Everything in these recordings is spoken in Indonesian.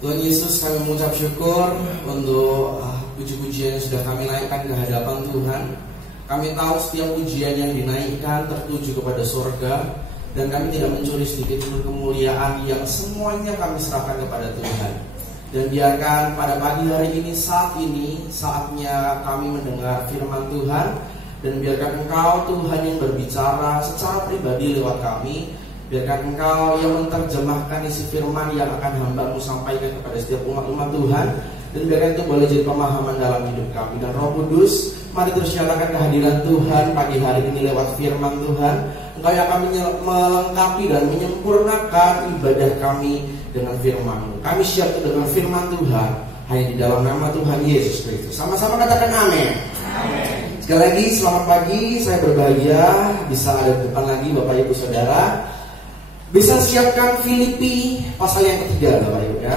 Tuhan Yesus, kami mengucap syukur untuk puji-pujian yang sudah kami naikkan ke hadapan Tuhan. Kami tahu setiap pujian yang dinaikkan tertuju kepada surga, dan kami tidak mencuri sedikit pun kemuliaan yang semuanya kami serahkan kepada Tuhan. Dan biarkan pada pagi hari ini, saat ini saatnya kami mendengar firman Tuhan, dan biarkan Engkau Tuhan yang berbicara secara pribadi lewat kami. Biarkan Engkau yang menerjemahkan isi firman yang akan hamba-Mu sampaikan kepada setiap umat-umat Tuhan. Dan biarkan itu boleh jadi pemahaman dalam hidup kami. Dan Roh Kudus, mari terus nyatakan kehadiran Tuhan pagi hari ini lewat firman Tuhan. Engkau yang akan melengkapi dan menyempurnakan ibadah kami dengan firman-Mu. Kami siap dengan firman Tuhan hanya di dalam nama Tuhan Yesus Kristus. Sama-sama katakan amin. Amin. Sekali lagi selamat pagi, saya berbahagia bisa ada di depan lagi Bapak Ibu Saudara. Bisa siapkan Filipi pasal yang ketiga Bapak Ibu ya.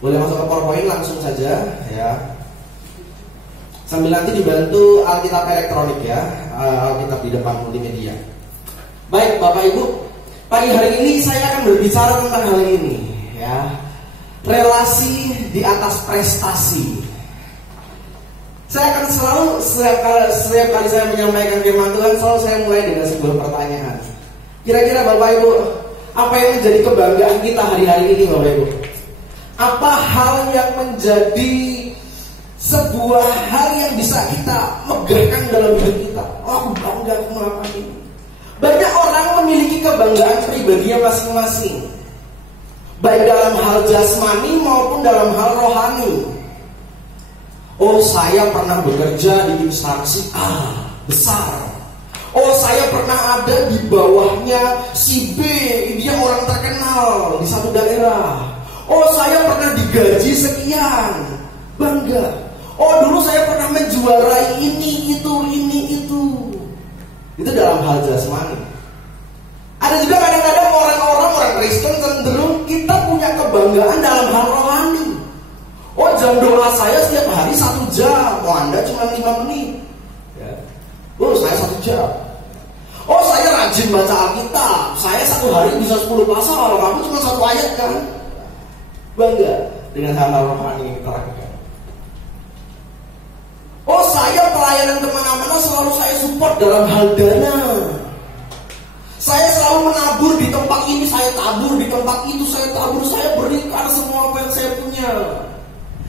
Boleh masuk ke PowerPoint langsung saja ya. Sambil nanti dibantu Alkitab elektronik ya, Alkitab di depan multimedia. Baik Bapak Ibu, pagi hari ini saya akan berbicara tentang hal ini ya. Relasi di atas prestasi. Saya akan selalu setiap kali saya menyampaikan firman Tuhan, selalu saya mulai dengan sebuah pertanyaan. Kira-kira Bapak Ibu, apa yang menjadi kebanggaan kita hari-hari ini Bapak Ibu? Apa hal yang menjadi sebuah hal yang bisa kita megahkan dalam hidup kita? Oh, aku bangga aku melakukan ini. Banyak orang memiliki kebanggaan pribadinya masing-masing, baik dalam hal jasmani maupun dalam hal rohani. Oh, saya pernah bekerja di instansi A besar. Oh, saya pernah ada di bawahnya si B, dia orang terkenal di satu daerah. Oh, saya pernah digaji sekian, bangga. Oh, dulu saya pernah menjuarai ini, itu. Itu dalam hal jasmani. Ada juga kadang-kadang orang Kristen cenderung kita punya kebanggaan dalam hal rohani. Oh, jam doa saya setiap hari 1 jam. Oh, Anda cuma 5 menit ya. Oh, saya 1 jam. Oh, saya rajin baca Alkitab. Saya 1 hari bisa 10 pasal. Kamu cuma 1 ayat kan? Bangga dengan hal-hal rohani yang kita lakukan. Oh, saya pelayanan kemana-mana selalu saya support dalam hal dana. Saya selalu menabur di tempat ini, saya tabur di tempat itu, saya tabur, saya berikan semua apa yang saya punya.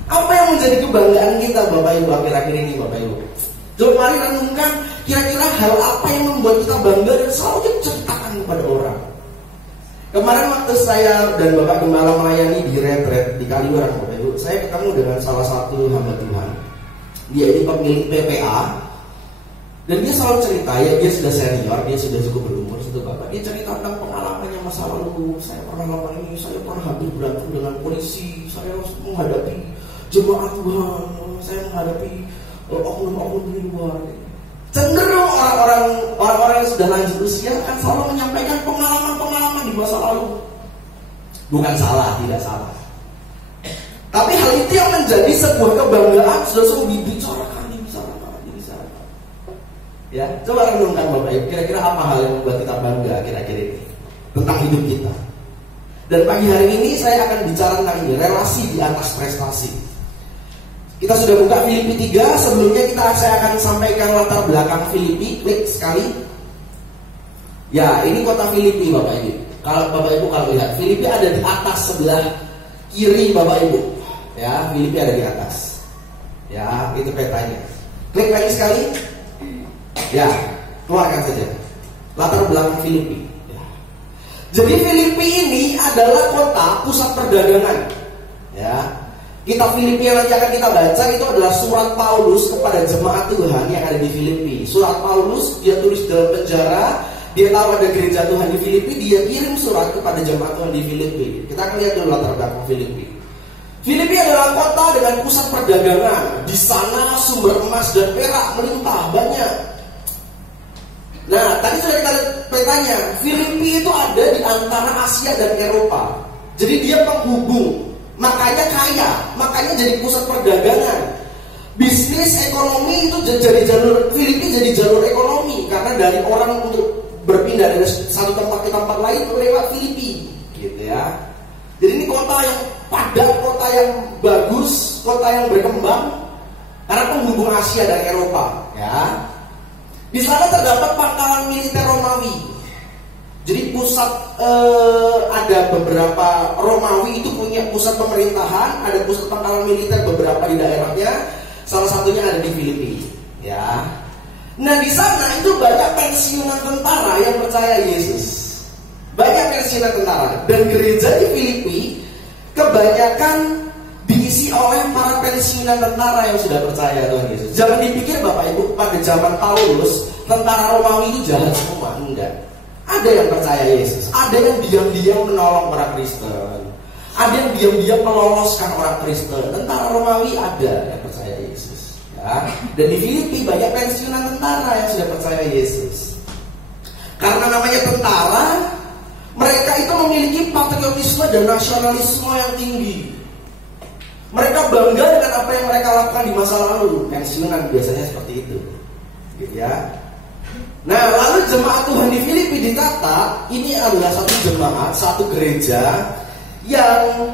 Apa yang menjadi kebanggaan kita Bapak Ibu akhir-akhir ini Bapak Ibu? Coba mari renungkan kira-kira hal apa yang membuat kita bangga dan selalu kita ceritakan kepada orang. Kemarin waktu saya dan Bapak Gembala melayani di retret di Kaliurang Bapak Ibu, saya ketemu dengan salah satu hamba Tuhan. Dia ini pemilik PPA. Dan dia selalu cerita ya, dia sudah senior, dia sudah cukup berumur situ Bapak. Dia cerita tentang pengalamannya masa lalu. Saya pernah melakukan ini, saya pernah hampir berantem dengan polisi, saya harus menghadapi jemaat Tuhan, saya menghadapi oknum-oknum di luar. Cenderung orang-orang yang sudah lanjut usia akan selalu menyampaikan pengalaman-pengalaman di masa lalu. Bukan salah, tidak salah. Tapi hal itu yang menjadi sebuah kebanggaan sudah selalu dibicarakan. Ya, coba renungkan Bapak Ibu, kira-kira apa hal yang membuat kita bangga kira-kira ini tentang hidup kita. Dan pagi hari ini saya akan bicara tentang ini, relasi di atas prestasi. Kita sudah buka Filipi 3. Sebelumnya saya akan sampaikan latar belakang Filipi. Klik sekali. Ya, ini kota Filipi Bapak Ibu. Kalau Bapak Ibu kalau lihat, Filipi ada di atas sebelah kiri Bapak Ibu. Ya, Filipi ada di atas. Ya, itu petanya. Klik lagi sekali. Ya, keluarkan saja latar belakang Filipi. Ya. Jadi Filipi ini adalah kota pusat perdagangan. Ya. Kitab Filipi yang nanti akan kita baca itu adalah surat Paulus kepada jemaat Tuhan yang ada di Filipi. Surat Paulus dia tulis dalam penjara, dia tahu ada gereja Tuhan di Filipi, dia kirim surat kepada jemaat Tuhan di Filipi. Kita akan lihat dulu latar belakang Filipi. Filipi adalah kota dengan pusat perdagangan. Di sana sumber emas dan perak melimpah banyak. Nah, tadi sudah kita lihat petanya. Filipi itu ada di antara Asia dan Eropa. Jadi dia penghubung, makanya kaya, makanya jadi pusat perdagangan. Bisnis ekonomi itu jadi jalur Filipi, jadi jalur ekonomi karena dari orang untuk berpindah dari satu tempat ke tempat lain lewat Filipi, gitu ya. Jadi ini kota yang ada kota yang bagus, kota yang berkembang karena penghubung Asia dan Eropa, ya. Di sana terdapat pangkalan militer Romawi. Jadi pusat ada beberapa Romawi itu punya pusat pemerintahan, ada pusat pangkalan militer beberapa di daerahnya. Salah satunya ada di Filipi, ya. Nah di sana itu banyak pensiunan tentara yang percaya Yesus. Banyak pensiunan tentara dan gereja di Filipi kebanyakan diisi oleh para pensiunan tentara yang sudah percaya Tuhan Yesus. Jangan dipikir Bapak Ibu pada zaman Paulus tentara Romawi itu jahat semua, enggak. Ada yang percaya Yesus, ada yang diam-diam menolong orang Kristen, ada yang diam-diam meloloskan orang Kristen. Tentara Romawi ada yang percaya Yesus, ya. Dan di Filipi banyak pensiunan tentara yang sudah percaya Yesus. Karena namanya tentara, mereka itu memiliki patriotisme dan nasionalisme yang tinggi. Mereka bangga dengan apa yang mereka lakukan di masa lalu. Pensiunan biasanya seperti itu, gitu ya. Nah, lalu jemaat Tuhan di Filipi ditata. Ini adalah satu jemaat, satu gereja yang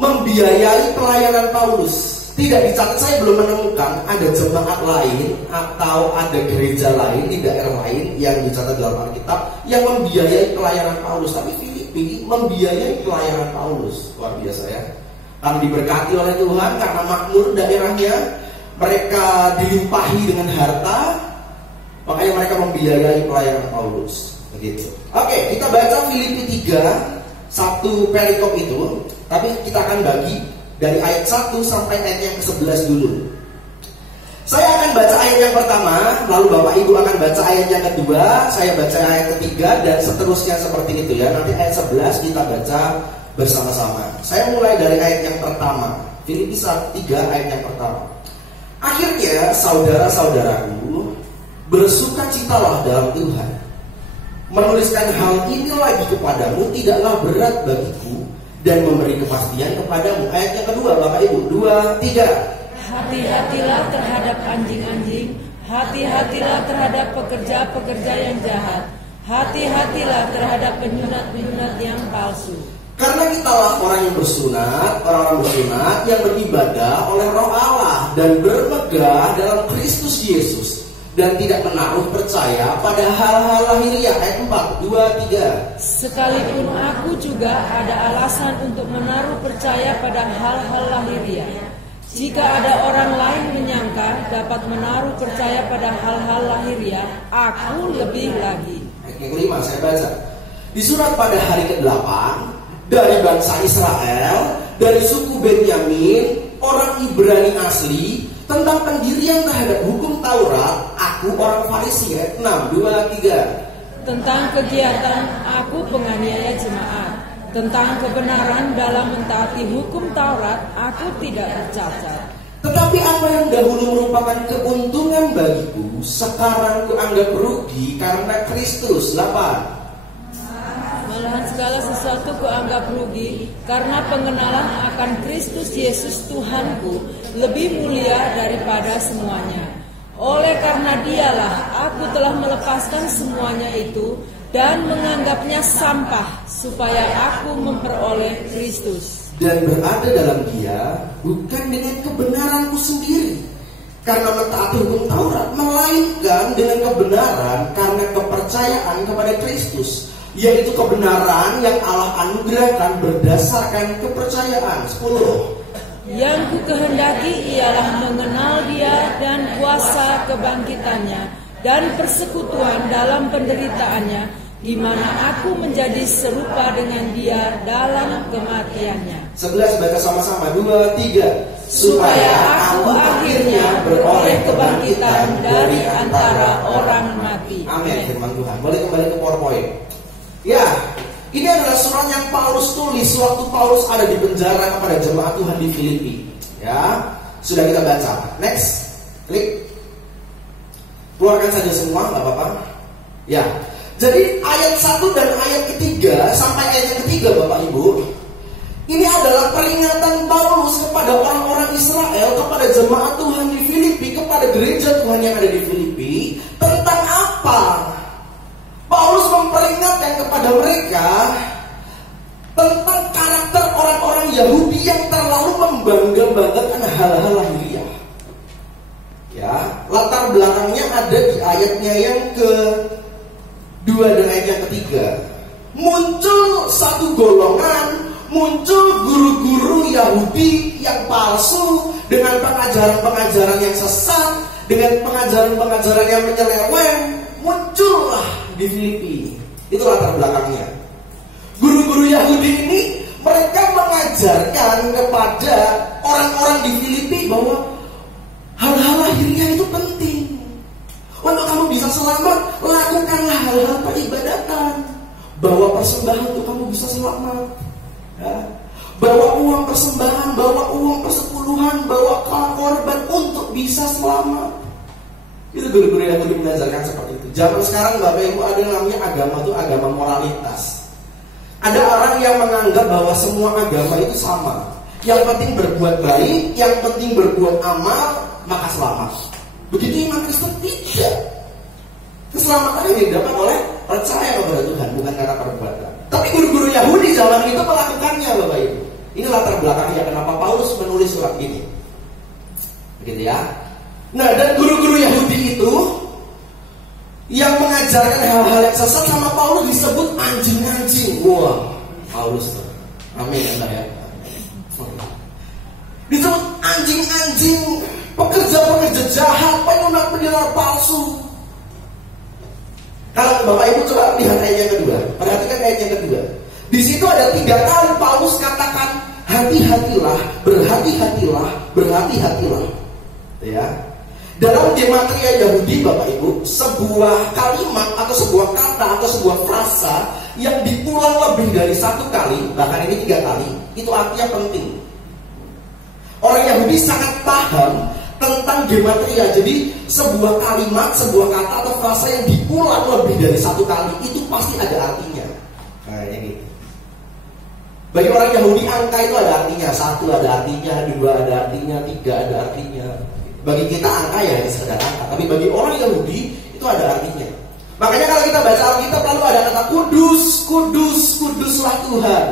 membiayai pelayanan Paulus. Tidak dicatat, saya belum menemukan ada jemaat lain atau ada gereja lain di daerah lain yang dicatat dalam Alkitab yang membiayai pelayanan Paulus. Tapi Filipi membiayai pelayanan Paulus. Luar biasa ya. Karena diberkati oleh Tuhan, karena makmur daerahnya, mereka dilimpahi dengan harta, makanya mereka membiayai pelayanan Paulus. Begitu. Oke, kita baca Filipi 3, satu perikop itu. Tapi kita akan bagi dari ayat 1 sampai ayat yang ke-11 dulu. Saya akan baca ayat yang pertama, lalu Bapak Ibu akan baca ayat yang kedua, saya baca ayat ketiga, dan seterusnya seperti itu ya. Nanti ayat 11 kita baca bersama-sama. Saya mulai dari ayat yang pertama. Filipi 3 ayat yang pertama. Akhirnya saudara-saudaraku, bersukacitalah dalam Tuhan. Menuliskan hal ini lagi kepadamu tidaklah berat bagiku dan memberi kepastian kepadamu. Ayat yang kedua Bapak Ibu, 2, 3. Hati-hatilah terhadap anjing-anjing, hati-hatilah terhadap pekerja-pekerja yang jahat, hati-hatilah terhadap penyunat-penyunat yang palsu. Karena kitalah orang yang bersunat, orang-orang bersunat yang beribadah oleh Roh Allah dan bermegah dalam Kristus Yesus dan tidak menaruh percaya pada hal-hal lahiriah. Ayat 4, 2, 3. Sekalipun aku juga ada alasan untuk menaruh percaya pada hal-hal lahiriah. Jika ada orang lain menyangka dapat menaruh percaya pada hal-hal lahiriah, aku lebih lagi. Ayat yang kelima saya baca. Disurat pada hari ke-8 dari bangsa Israel, dari suku Benyamin, orang Ibrani asli, tentang pendirian terhadap hukum Taurat, aku orang Farisi. Ayat 6, 2, 3. Tentang kegiatan aku penganiaya jemaat, tentang kebenaran dalam mentaati hukum Taurat, aku tidak tercacat. Tetapi apa yang dahulu merupakan keuntungan bagiku, sekarang kuanggap rugi karena Kristus. 8. Malahan segala sesuatu kuanggap rugi karena pengenalan akan Kristus Yesus Tuhanku lebih mulia daripada semuanya. Oleh karena dialah aku telah melepaskan semuanya itu dan menganggapnya sampah supaya aku memperoleh Kristus. Dan berada dalam dia bukan dengan kebenaranku sendiri karena mentaati hukum Taurat, melainkan dengan kebenaran karena kepercayaan kepada Kristus, yaitu kebenaran yang Allah anugerahkan berdasarkan kepercayaan. 10. Yang ku kehendaki ialah mengenal dia dan kuasa kebangkitannya dan persekutuan dalam penderitaannya, di mana aku menjadi serupa dengan dia dalam kematiannya. 11 baca sama-sama, 2, 3. Supaya aku akhirnya beroleh kebangkitan dari antara orang mati. Amin, firman Tuhan. Boleh kembali ke PowerPoint. Ya, ini adalah surat yang Paulus tulis waktu Paulus ada di penjara kepada jemaat Tuhan di Filipi. Ya, sudah kita baca. Next, klik. Keluarkan saja semua, nggak apa-apa. Ya, jadi ayat 1 dan ayat ketiga sampai ayat yang ketiga, Bapak Ibu, ini adalah peringatan Paulus kepada orang-orang Israel, kepada jemaat Tuhan di Filipi, kepada gereja Tuhan yang ada di Filipi, tentang apa? Paulus memperingatkan kepada mereka tentang karakter orang-orang Yahudi yang membangga-banggakan hal-hal lahiriah. Ya, latar belakangnya ada di ayatnya yang kedua dan ayat yang ketiga. Muncul satu golongan, muncul guru-guru Yahudi yang palsu dengan pengajaran-pengajaran yang sesat, dengan pengajaran-pengajaran yang menyeleweng, muncullah di Filipi. Itu latar belakangnya. Guru-guru Yahudi ini mereka mengajarkan kepada orang-orang di Filipi bahwa hal-hal lahiriah itu penting. Untuk kamu bisa selamat, lakukanlah hal-hal peribadatan. Bawa persembahan untuk kamu bisa selamat. Ya. Bawa uang persembahan, bawa uang persepuluhan, bawa korban untuk bisa selamat. Itu guru-guru yang dulu mengajarkan seperti itu. Zaman sekarang Bapak Ibu ada yang namanya agama itu agama moralitas. Ada orang yang menganggap bahwa semua agama itu sama. Yang penting berbuat baik, yang penting berbuat amal, maka selamat. Begitu iman Kristen tidak. Keselamatan yang didapat oleh percaya kepada Tuhan, bukan karena perbuatan. Tapi guru-guru Yahudi zaman itu melakukannya, Bapak Ibu. Ini latar belakangnya kenapa Paulus menulis surat ini. Begitu ya. Nah, dan guru-guru Yahudi itu yang mengajarkan hal-hal yang sesat sama Paulus disebut anjing-anjing. Wah, Paulus tuh. Amin ya. Disebut anjing-anjing, pekerja-pekerja jahat, penyiar palsu. Kalau Bapak Ibu coba lihat ayat yang kedua, perhatikan ayat yang kedua. Di situ ada 3 kali Paulus katakan hati-hatilah, berhati-hatilah, berhati-hatilah. Ya. Dalam gematria Yahudi, Bapak Ibu, sebuah kalimat atau sebuah kata atau sebuah frasa yang diulang lebih dari 1 kali, bahkan ini 3 kali, itu artinya penting. Orang Yahudi sangat paham tentang gematria. Jadi sebuah kalimat, sebuah kata atau frasa yang diulang lebih dari 1 kali itu pasti ada artinya. Kayaknya gitu. Bagi orang Yahudi angka itu ada artinya. 1 ada artinya, 2 ada artinya, 3 ada artinya. Bagi kita angka ya sekedar angka. Tapi bagi orang Yahudi itu ada artinya. Makanya kalau kita baca Alkitab lalu ada kata kudus, kudus, kuduslah Tuhan.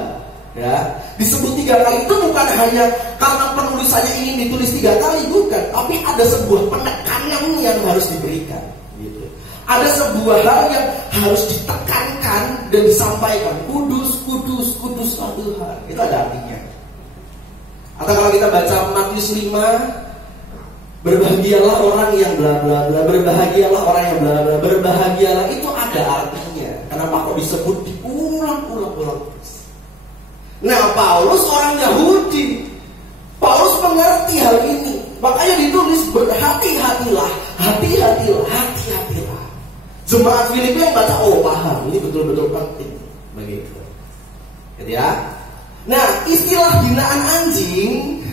Ya, disebut 3 kali itu bukan hanya karena penulisannya ingin ditulis 3 kali, bukan. Tapi ada sebuah penekanan yang harus diberikan. Gitu. Ada sebuah hal yang harus ditekankan dan disampaikan. Kudus, kudus, kuduslah Tuhan. Itu ada artinya. Atau kalau kita baca Matius 5, berbahagialah orang yang bla bla bla, berbahagialah orang yang bla bla, berbahagialah itu ada artinya. Kenapa kok disebut diulang-ulang terus? Nah, Paulus orang Yahudi. Paulus mengerti hal ini. Makanya ditulis berhati-hatilah, hati-hatilah, hati-hatilah. Jemaat Filipi yang baca, oh paham, ini betul-betul penting. Begitu. Gitu ya. Nah, istilah hinaan anjing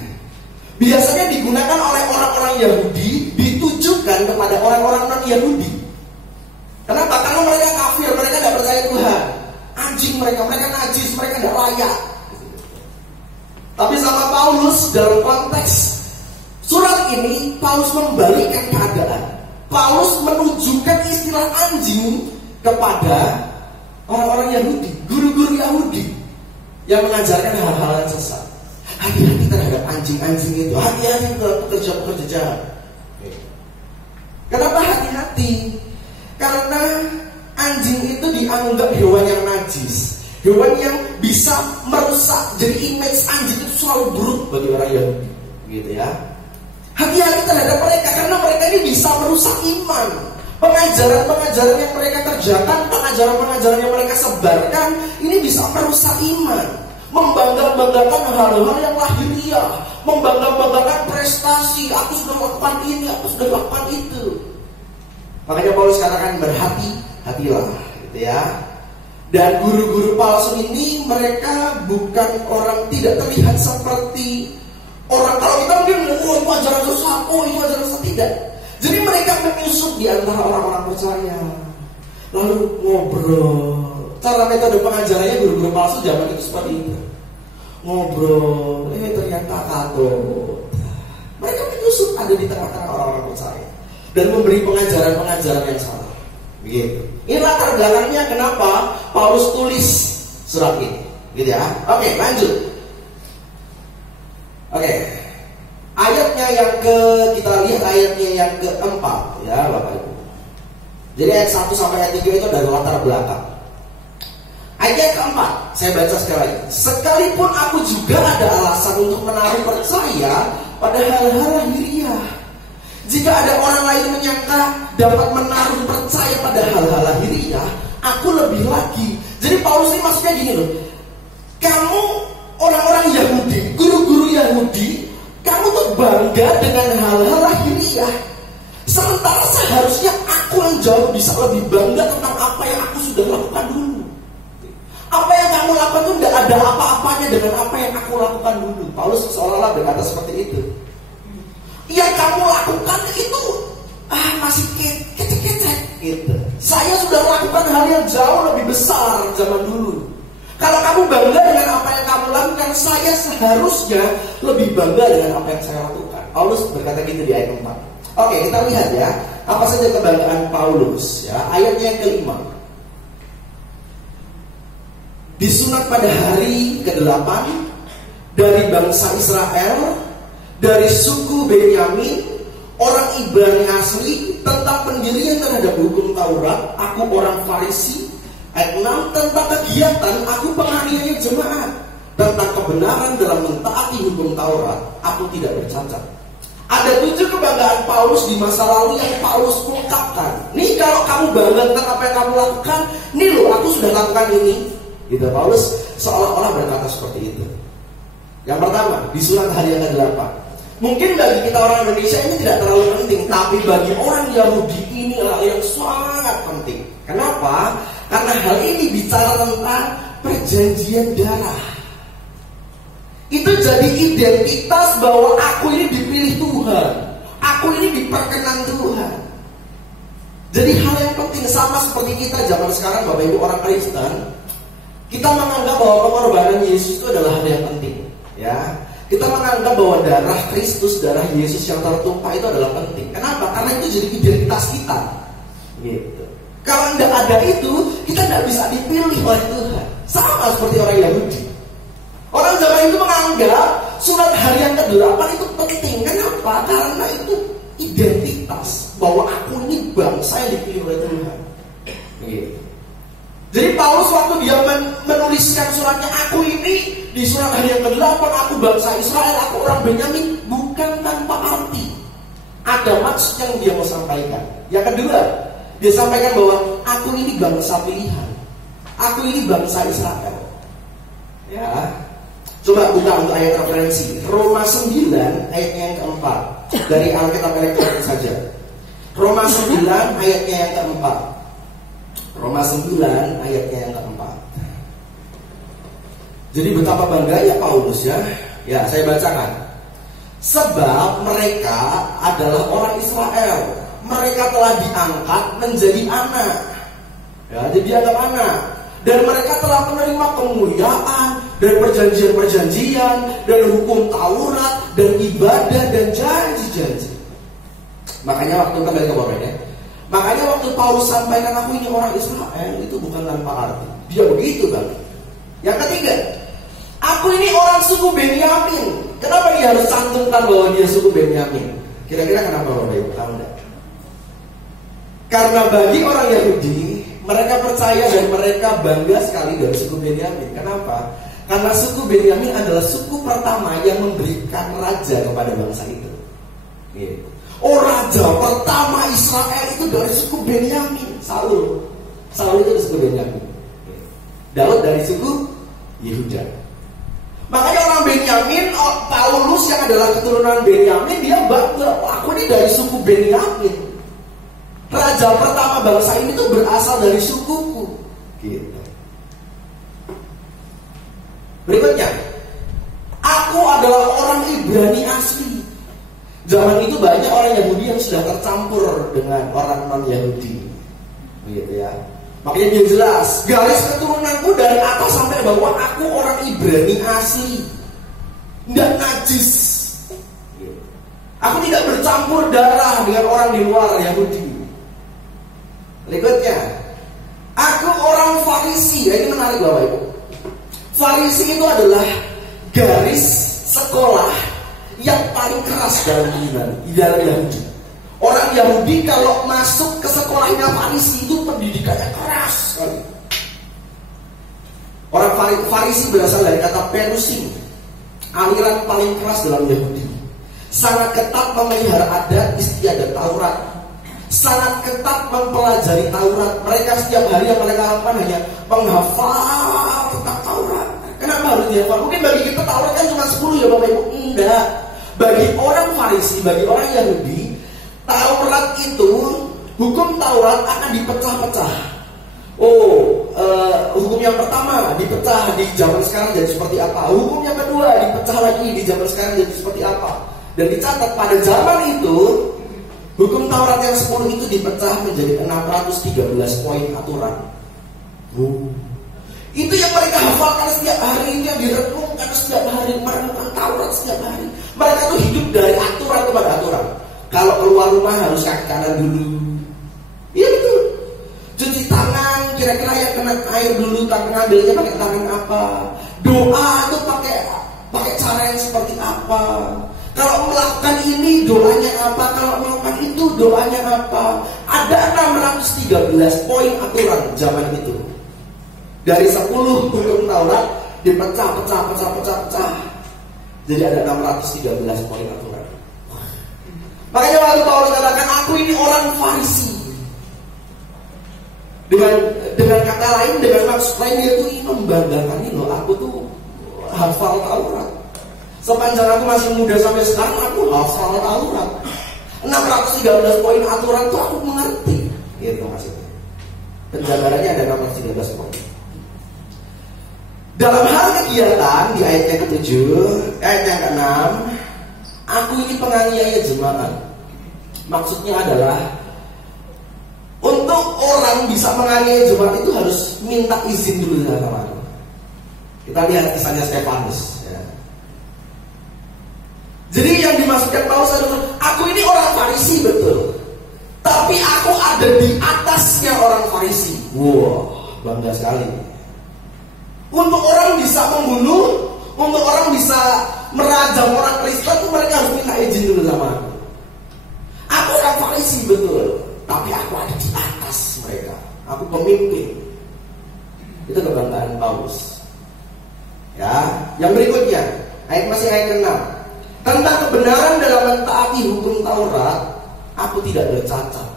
biasanya digunakan oleh orang-orang Yahudi ditujukan kepada orang-orang non-Yahudi. Kenapa? Karena mereka kafir, mereka tidak percaya Tuhan. Anjing mereka najis, mereka tidak layak. Tapi sama Paulus dalam konteks surat ini, Paulus membalikkan keadaan. Paulus menunjukkan istilah anjing kepada orang-orang Yahudi, guru-guru Yahudi yang mengajarkan hal-hal yang sesat. Hati-hati terhadap anjing-anjing itu, hati-hati terhadap pekerja-pekerja jahat. Kenapa hati-hati? Karena anjing itu dianggap hewan yang najis, hewan yang bisa merusak. Jadi image anjing itu selalu buruk bagi orang Yahudi, gitu ya. Hati-hati terhadap mereka karena mereka ini bisa merusak iman. Pengajaran-pengajaran yang mereka kerjakan, pengajaran-pengajaran yang mereka sebarkan, ini bisa merusak iman. Membangga-banggakan hal-hal yang lahiriah, membangga-banggakan prestasi. Aku sudah lakukan ini, aku sudah lakukan itu. Makanya Paulus katakan berhati-hatilah, gitu ya. Dan guru-guru palsu ini mereka bukan orang tidak terlihat seperti orang. Kalau kita mungkin oh itu ajaran sesat, oh itu ajaran sesat, tidak. Jadi mereka menyusup di antara orang-orang percaya, lalu ngobrol. Cara metode pengajarannya guru-guru palsu zaman itu seperti itu. Ngobrol, ternyata katut. Mereka menyusup ada di tengah-tengah orang-orang percaya dan memberi pengajaran-pengajaran yang salah. Begitu. Ini latar belakangnya kenapa Paulus tulis surat ini, gitu ya. Oke, lanjut. Oke. kita lihat ayatnya yang keempat ya Bapak Ibu. Jadi ayat 1 sampai ayat 3 itu dari latar belakang. Ayat keempat, saya baca sekali lagi. Sekalipun aku juga ada alasan untuk menaruh percaya pada hal-hal lahiriah. Jika ada orang lain menyangka dapat menaruh percaya pada hal-hal lahiriah, aku lebih lagi. Jadi Paulus ini maksudnya gini loh. Kamu orang-orang Yahudi, guru-guru Yahudi, kamu tuh bangga dengan hal-hal lahiriah. Sementara seharusnya aku yang jauh bisa lebih bangga tentang apa yang aku sudah lakukan dulu. Apa yang kamu lakukan itu tidak ada apa-apanya dengan apa yang aku lakukan dulu. Paulus seolah-olah berkata seperti itu. Yang kamu lakukan itu masih kecil-kecil gitu. Saya sudah melakukan hal yang jauh lebih besar zaman dulu. Kalau kamu bangga dengan apa yang kamu lakukan, saya seharusnya lebih bangga dengan apa yang saya lakukan. Paulus berkata gitu di ayat 4. Oke, kita lihat ya, apa saja kebanggaan Paulus ya. Ayatnya yang kelima. Disunat pada hari ke-8 dari bangsa Israel, dari suku Benyamin, orang Ibrani asli, tentang pendirian terhadap hukum Taurat, aku orang Farisi. Ayat 6, tentang kegiatan, aku penganiaya jemaat. Tentang kebenaran dalam mentaati hukum Taurat, aku tidak bercacat. Ada 7 kebanggaan Paulus di masa lalu yang Paulus ungkapkan. Nih kalau kamu bangga tentang apa yang kamu lakukan, nih loh aku sudah lakukan ini. Gitu, Paulus seolah-olah berkata seperti itu. Yang pertama, di surat hari yang ke-8. Mungkin bagi kita orang Indonesia ini tidak terlalu penting, tapi bagi orang Yahudi ini hal yang sangat penting. Kenapa? Karena hal ini bicara tentang perjanjian darah. Itu jadi identitas bahwa aku ini dipilih Tuhan, aku ini diperkenan Tuhan. Jadi hal yang penting, sama seperti kita zaman sekarang Bapak Ibu orang Kristen, kita menganggap bahwa pengorbanan Yesus itu adalah hal yang penting, ya. Kita menganggap bahwa darah Kristus, darah Yesus yang tertumpah itu adalah penting. Kenapa? Karena itu jadi identitas kita. Gitu. Kalau tidak ada itu, kita tidak bisa dipilih oleh Tuhan. Sama seperti orang Yahudi. Orang zaman itu menganggap surat harian ke-8 itu penting. Kenapa? Karena itu identitas bahwa aku ini bangsa yang dipilih oleh Tuhan. Gitu. Jadi Paulus waktu dia menuliskan suratnya, aku ini di surat hari yang ke-8, aku bangsa Israel, aku orang Benyamin, bukan tanpa arti. Ada maksud yang dia mau sampaikan. Yang kedua, dia sampaikan bahwa aku ini bangsa pilihan, aku ini bangsa Israel. Ya, coba buka untuk ayat referensi Roma 9 ayatnya yang keempat dari Alkitab elektronik saja. Roma 9 ayatnya yang keempat. Roma 9 ayatnya yang keempat. Jadi betapa bangganya Paulus ya. Ya, saya bacakan. Sebab mereka adalah orang Israel. Mereka telah diangkat menjadi anak. Ya, jadi dianggap anak. Dan mereka telah menerima kemuliaan dan perjanjian-perjanjian dan hukum Taurat dan ibadah dan janji-janji. Makanya waktu kembali ke bawah ya. Makanya waktu Paulus sampaikan aku ini orang Israel, itu bukan tanpa arti. Dia begitu Bang. Yang ketiga, aku ini orang suku Benyamin. Kenapa dia harus cantumkan bahwa dia suku Benyamin? Kira-kira kenapa Bapak Ibu tahu enggak? Karena bagi orang Yahudi, mereka percaya dan mereka bangga sekali dari suku Benyamin. Kenapa? Karena suku Benyamin adalah suku pertama yang memberikan raja kepada bangsa itu. Gitu. Oh, raja pertama Israel itu dari suku Benyamin. Saul itu dari suku Benyamin. Daud dari suku Yehuda. Makanya orang Benyamin, Paulus yang adalah keturunan Benyamin, dia bangga, aku ini dari suku Benyamin. Raja pertama bangsa ini tuh berasal dari sukuku. Gitu. Berikutnya, aku adalah orang Ibrani asli. Zaman itu banyak orang Yahudi yang sudah tercampur dengan orang non-Yahudi, gitu ya. Makanya dia jelas, garis keturunanku dari atas sampai bawah, aku orang Ibrani asli, tidak najis. Aku tidak bercampur darah dengan orang di luar Yahudi. Berikutnya, aku orang Farisi. Ini menarik Bapak Ibu. Farisi itu adalah garis sekolah yang paling keras dalam Yunani, di dalam Yahudi. Orang Yahudi kalau masuk ke sekolahnya Farisi itu pendidikannya keras sekali. Orang Farisi berasal dari kata perusim, aliran paling keras dalam Yahudi. Sangat ketat memelihara adat istiadat Taurat, sangat ketat mempelajari Taurat. Mereka setiap hari yang mereka lakukan hanya menghafal tentang Taurat. Kenapa harus dihafal? Mungkin bagi kita Taurat kan cuma 10 ya Bapak Ibu. Enggak. Bagi orang Farisi, bagi orang Yahudi, Taurat itu, hukum Taurat akan dipecah-pecah. Hukum yang pertama dipecah di zaman sekarang jadi seperti apa. Hukum yang kedua dipecah lagi di zaman sekarang jadi seperti apa. Dan dicatat pada zaman itu, hukum Taurat yang 10 itu dipecah menjadi 613 poin aturan. Itu yang mereka hafalkan setiap hari, yang direnungkan setiap hari, merenungkan Taurat setiap hari. Mereka tuh hidup dari aturan kepada aturan. Kalau keluar rumah harus kaki kanan dulu. Iya betul. Cuci tangan, kira-kira yang kena air dulu, ngambilnya pakai tangan apa? Doa itu pakai cara yang seperti apa? Kalau melakukan ini doanya apa? Kalau melakukan itu doanya apa? Ada 613 poin aturan zaman itu. Dari 10 hukum Taurat dipecah. Jadi ada 613 poin aturan. Makanya waktu Paulus katakan aku ini orang Farisi. Dengan kata lain, dengan maksud lain dia tuh membanggakan ini loh, aku tuh hafal Taurat. Sepanjang aku masih muda sampai sekarang aku hafal Taurat. 613 poin aturan tuh aku mengerti. Gitu maksudnya. Penjabarannya ada 613 poin. Dalam hal kegiatan di ayat yang ke-7, ayat yang ke-6, aku ini penganiaya jemaat. Maksudnya adalah untuk orang bisa menganiaya jemaat itu harus minta izin dulu sama aku. Kita lihat kisahnya Stefanus. Ya. Jadi yang dimaksudkan Paulus adalah aku ini orang Farisi betul, tapi aku ada di atasnya orang Farisi. Wah, bangga sekali. Untuk orang bisa membunuh, untuk orang bisa merajam orang Kristen, mereka harus minta izin dulu sama aku. Aku orang Farisi betul, tapi aku ada di atas mereka. Aku pemimpin. Itu kebanggaan Paulus. Ya, yang berikutnya, masih ayat ke-6. Tentang kebenaran dalam mentaati hukum Taurat, aku tidak bercacat.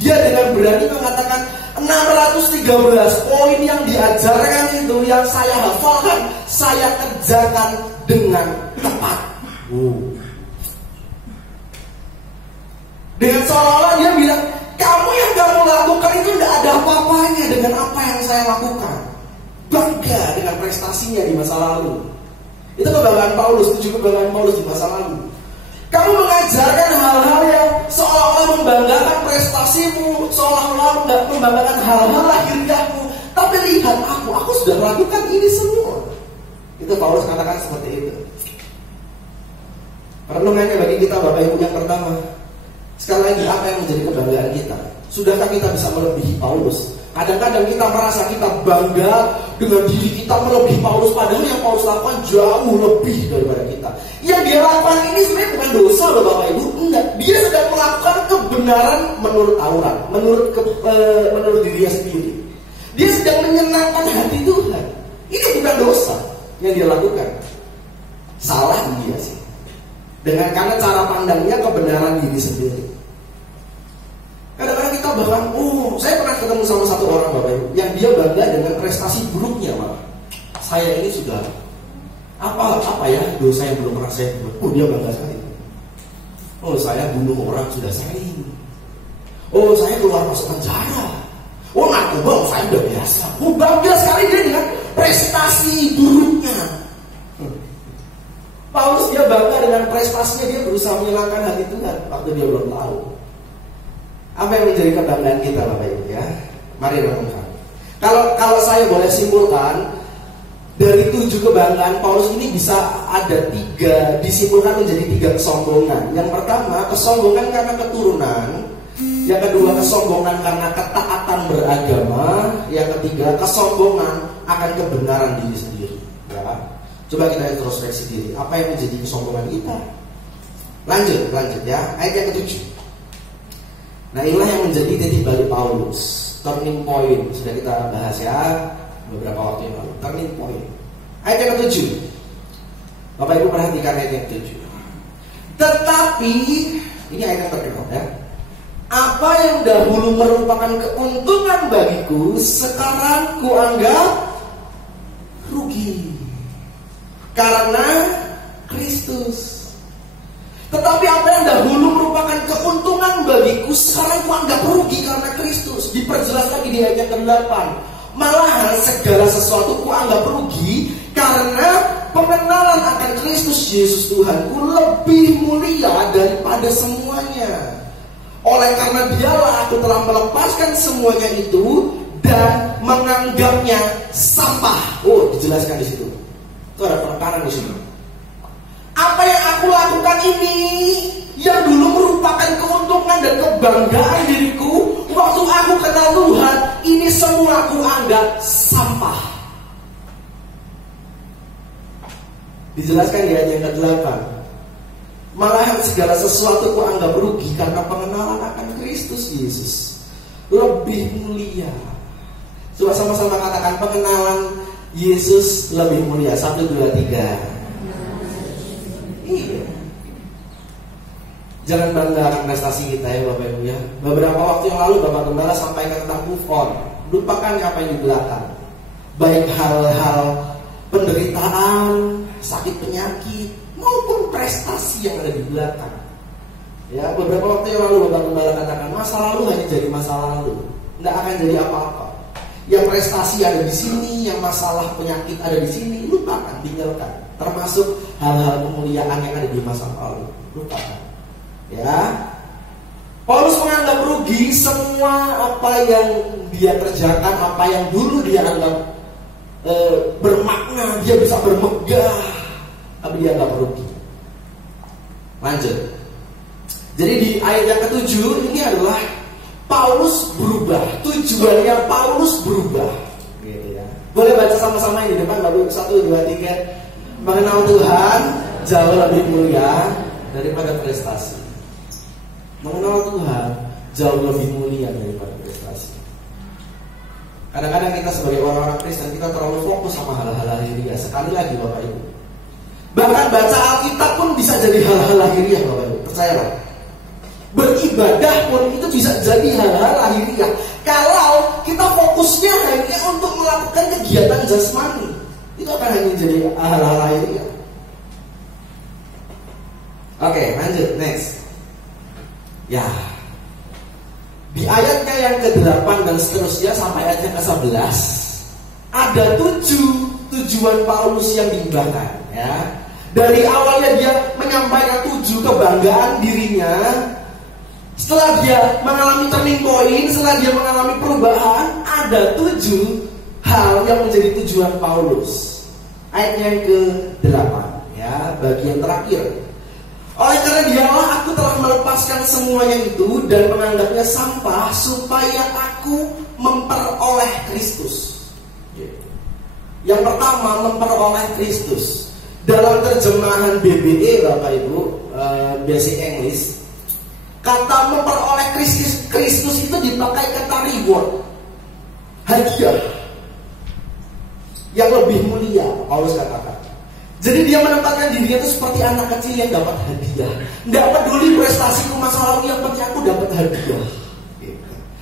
Dia dengan berani mengatakan 613 poin yang diajarkan itu, yang saya hafalkan, saya kerjakan dengan tepat. Dengan seolah-olah dia bilang, kamu yang kamu lakukan itu tidak ada apa-apanya dengan apa yang saya lakukan. Bangga dengan prestasinya di masa lalu. Itu kebanggaan Paulus, itu juga kebanggaan Paulus di masa lalu. Kamu mengajarkan hal-hal yang seolah-olah membanggakan prestasimu, seolah-olah membanggakan hal-hal lahiriahmu. Tapi lihat aku sudah melakukan ini semua. Itu Paulus katakan seperti itu. Renungannya bagi kita Bapak Ibu yang pertama, sekali lagi apa yang menjadi kebanggaan kita? Sudahkah kita bisa melebihi Paulus? Kadang-kadang kita merasa kita bangga dengan diri kita melebihi Paulus, padahal yang Paulus lakukan jauh lebih daripada kita. Yang dia lakukan ini sebenarnya bukan dosa loh Bapak Ibu, enggak. Dia sedang melakukan kebenaran menurut Taurat, menurut dirinya sendiri. Dia sedang menyenangkan hati Tuhan. Ini bukan dosa yang dia lakukan. Salah dia sih. Karena cara pandangnya kebenaran diri sendiri. Kadang-kadang kita bahkan, saya pernah ketemu sama satu orang Bapak Ibu, yang dia bangga dengan prestasi buruknya malah. Saya ini sudah apa ya dosa yang belum pernah saya buat. Dia bangga sekali. Saya bunuh orang sudah sering. Saya keluar masuk penjara. Narkoba saya udah biasa. Bangga sekali dia dengan prestasi buruknya. Paulus dia bangga dengan prestasinya, dia berusaha menyenangkan hati Tuhan waktu dia belum tahu. Apa yang menjadi kebanggaan kita Bapak Ibu ya? Mari renungkan. Kalau saya boleh simpulkan, dari 7 kebanggaan Paulus ini bisa ada 3, disimpulkan menjadi 3 kesombongan. Yang pertama, kesombongan karena keturunan. Yang kedua, kesombongan karena ketaatan beragama. Yang ketiga, kesombongan akan kebenaran diri sendiri. Ya. Coba kita introspeksi diri. Apa yang menjadi kesombongan kita? Lanjut ya, ayat yang ke-7. Nah, inilah yang menjadi titik balik Paulus, turning point. Sudah kita bahas ya beberapa waktu yang lalu. Turning point. Ayat yang ke-7. Bapak Ibu perhatikan ayat yang ke-7. Tetapi ini ayat yang terkenal ya. Apa yang dahulu merupakan keuntungan bagiku, sekarang kuanggap rugi karena Kristus. Tetapi apa yang dahulu merupakan keuntungan bagiku, sekarang kuanggap rugi karena Kristus. Diperjelas lagi di ayat yang ke-8. Malahan segala sesuatu kuanggap rugi karena pengenalan akan Kristus Yesus Tuhanku lebih mulia daripada semuanya. Oleh karena dialah aku telah melepaskan semuanya itu dan menganggapnya sampah. Oh, dijelaskan di situ. Itu ada penekanan di situ. Apa yang aku lakukan ini, yang dulu merupakan keuntungan dan kebanggaan diriku, waktu aku kenal Tuhan, ini semua aku anggap sampah. Dijelaskan di ayat yang ke-8. Malahan segala sesuatu ku anggap rugi karena pengenalan akan Kristus Yesus lebih mulia. Coba sama-sama katakan, pengenalan Yesus lebih mulia. 1, 2, 3. Iya. Jangan bangga akan prestasi kita ya Bapak Ibu ya. Beberapa waktu yang lalu Bapak Gembala sampaikan tentang move on. Lupakan apa yang di belakang. Baik hal-hal penderitaan, sakit penyakit, maupun prestasi yang ada di belakang. Ya, beberapa waktu yang lalu Bapak Gembala katakan masa lalu hanya jadi masa lalu, tidak akan jadi apa-apa. Yang prestasi ada di sini, yang masalah penyakit ada di sini, lupakan, tinggalkan. Termasuk hal-hal kemuliaan yang ada di masa lalu, lupakan. Ya, Paulus menganggap rugi semua apa yang dia kerjakan, apa yang dulu dia anggap bermakna, dia bisa bermegah, tapi dia anggap rugi. Lanjut. Jadi di ayat yang ke-7 ini adalah Paulus berubah, tujuannya Paulus berubah. Gitu ya. Boleh baca sama-sama ini di depan, Bapak 1, 2, 3. Mengenal Tuhan jauh lebih mulia daripada prestasi. Mengenal Tuhan jauh lebih mulia daripada prestasi. Kadang-kadang kita sebagai orang-orang Kristen, kita terlalu fokus sama hal-hal lahiriah. Sekali lagi Bapak Ibu, bahkan baca Alkitab pun bisa jadi hal-hal lahiriah Bapak Ibu, percayalah. Beribadah pun itu bisa jadi hal-hal lahiriah kalau kita fokusnya hanya untuk melakukan kegiatan jasmani. Itu akan hanya jadi hal-hal lahiriah. Oke, lanjut, next. Ya, di ayatnya yang ke-8 dan seterusnya sampai ayat yang ke-11 ada 7 tujuan Paulus yang diubahkan ya. Dari awalnya dia menyampaikan 7 kebanggaan dirinya. Setelah dia mengalami turning point, setelah dia mengalami perubahan, ada 7 hal yang menjadi tujuan Paulus. Ayatnya yang ke-8 ya, bagian terakhir. Oleh karena dialah aku telah melepaskan semuanya itu dan menganggapnya sampah supaya aku memperoleh Kristus. Yang pertama, memperoleh Kristus. Dalam terjemahan BBE Bapak Ibu, Basic English, kata memperoleh Kristus itu dipakai kata reward, hadiah yang lebih mulia, Paulus katakan. Jadi dia menempatkan dirinya itu seperti anak kecil yang dapat hadiah. Nggak peduli prestasiku masa lalu, yang penting aku dapat hadiah.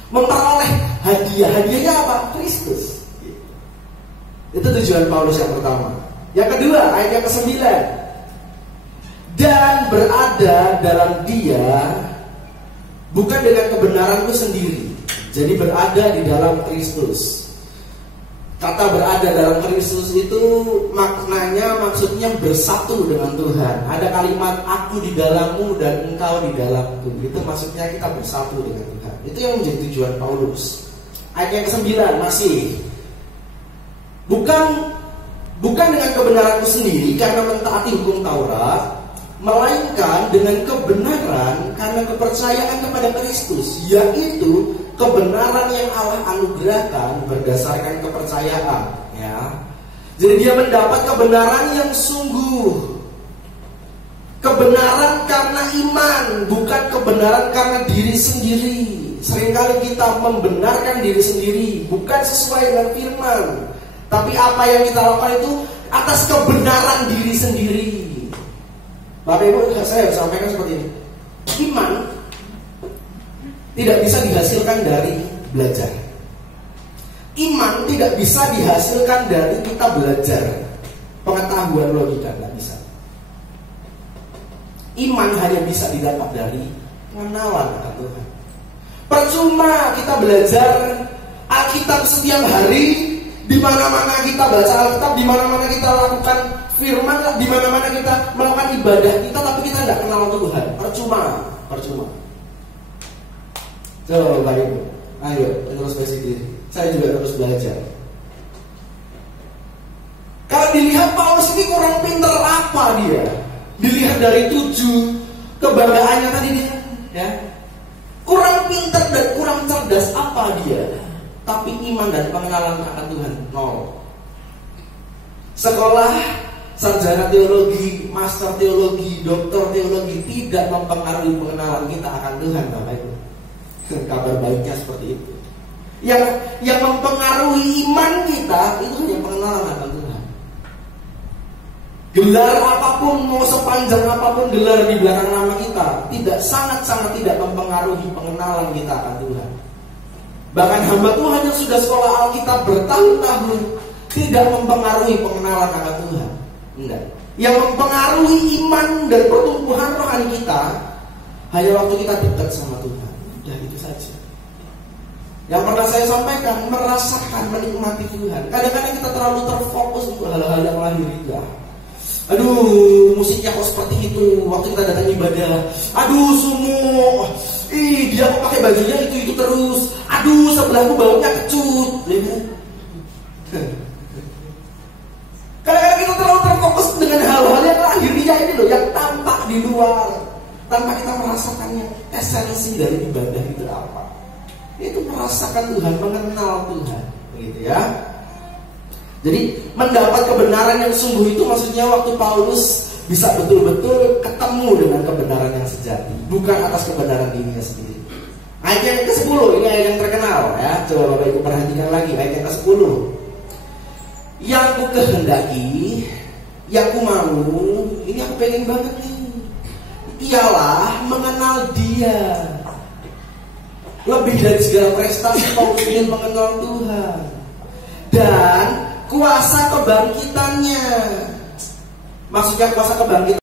Memperoleh hadiah. Hadiahnya apa? Kristus. Itu tujuan Paulus yang pertama. Yang kedua, ayat yang ke-9. Dan berada dalam dia bukan dengan kebenaranku sendiri. Jadi berada di dalam Kristus. Kata berada dalam Kristus itu maknanya, maksudnya bersatu dengan Tuhan. Ada kalimat aku di dalammu dan engkau di dalamku. Itu maksudnya kita bersatu dengan Tuhan. Itu yang menjadi tujuan Paulus. Ayat yang ke-9 masih. Bukan dengan kebenaranku sendiri karena mentaati hukum Taurat, melainkan dengan kebenaran karena kepercayaan kepada Kristus, yaitu kebenaran yang Allah anugerahkan berdasarkan kepercayaan ya. Jadi dia mendapat kebenaran yang sungguh. Kebenaran karena iman, bukan kebenaran karena diri sendiri. Seringkali kita membenarkan diri sendiri, bukan sesuai dengan firman. Tapi apa yang kita lakukan itu atas kebenaran diri sendiri. Bapak Ibu, saya harus sampaikan seperti ini. Iman tidak bisa dihasilkan dari belajar. Iman tidak bisa dihasilkan dari kita belajar pengetahuan logika, tidak bisa. Iman hanya bisa didapat dari pengenalan akan Tuhan. Percuma kita belajar Alkitab setiap hari, di mana-mana kita baca Alkitab, di mana-mana kita lakukan firman, di mana-mana kita melakukan ibadah kita, tapi kita tidak kenal Tuhan. Percuma. Coba Ibu, ayo introspeksi diri. Saya juga terus belajar. Kalau dilihat Paulus ini kurang pintar apa dia? Dilihat dari 7 kebanggaannya tadi dia, ya. Kurang pintar dan kurang cerdas apa dia? Tapi iman dan pengenalan akan Tuhan 0. Sekolah sarjana teologi, master teologi, doktor teologi tidak mempengaruhi pengenalan kita akan Tuhan, Bapak Ibu. Kabar baiknya seperti itu. Yang mempengaruhi iman kita itu hanya pengenalan akan Tuhan. Gelar apapun, mau sepanjang apapun gelar di belakang nama kita, sangat-sangat tidak mempengaruhi pengenalan kita akan Tuhan. Bahkan hamba Tuhan yang sudah sekolah Alkitab bertahun-tahun tidak mempengaruhi pengenalan akan Tuhan. Enggak. Yang mempengaruhi iman dan pertumbuhan rohani kita hanya waktu kita dekat sama Tuhan. Udah itu saja. Yang pernah saya sampaikan, merasakan, menikmati Tuhan. Kadang-kadang kita terlalu terfokus untuk hal-hal yang lahiriah. Aduh, musiknya kok seperti itu waktu kita datang ibadah. Aduh, sumuk. Dia kok pakai bajunya itu terus. Aduh, sebelahku baunya kecut. Kadang-kadang kita terlalu terfokus dengan hal-hal yang lahiriah ini loh, yang tampak di luar, tanpa kita merasakannya. Esensi dari ibadah itu apa? Itu merasakan Tuhan, mengenal Tuhan, begitu ya. Jadi mendapat kebenaran yang sungguh itu maksudnya waktu Paulus bisa betul-betul ketemu dengan kebenaran yang sejati, bukan atas kebenaran dirinya sendiri. Ayat yang ke-10, ini ayat yang terkenal ya. Coba Bapak Ibu perhatikan lagi ayat yang ke-10. Yang ku kehendaki, yang ku mau, ini aku pengen banget nih, ialah mengenal Dia. Lebih dari segala prestasi, Paulus ingin mengenal Tuhan dan kuasa kebangkitannya. Maksudnya kuasa kebangkitan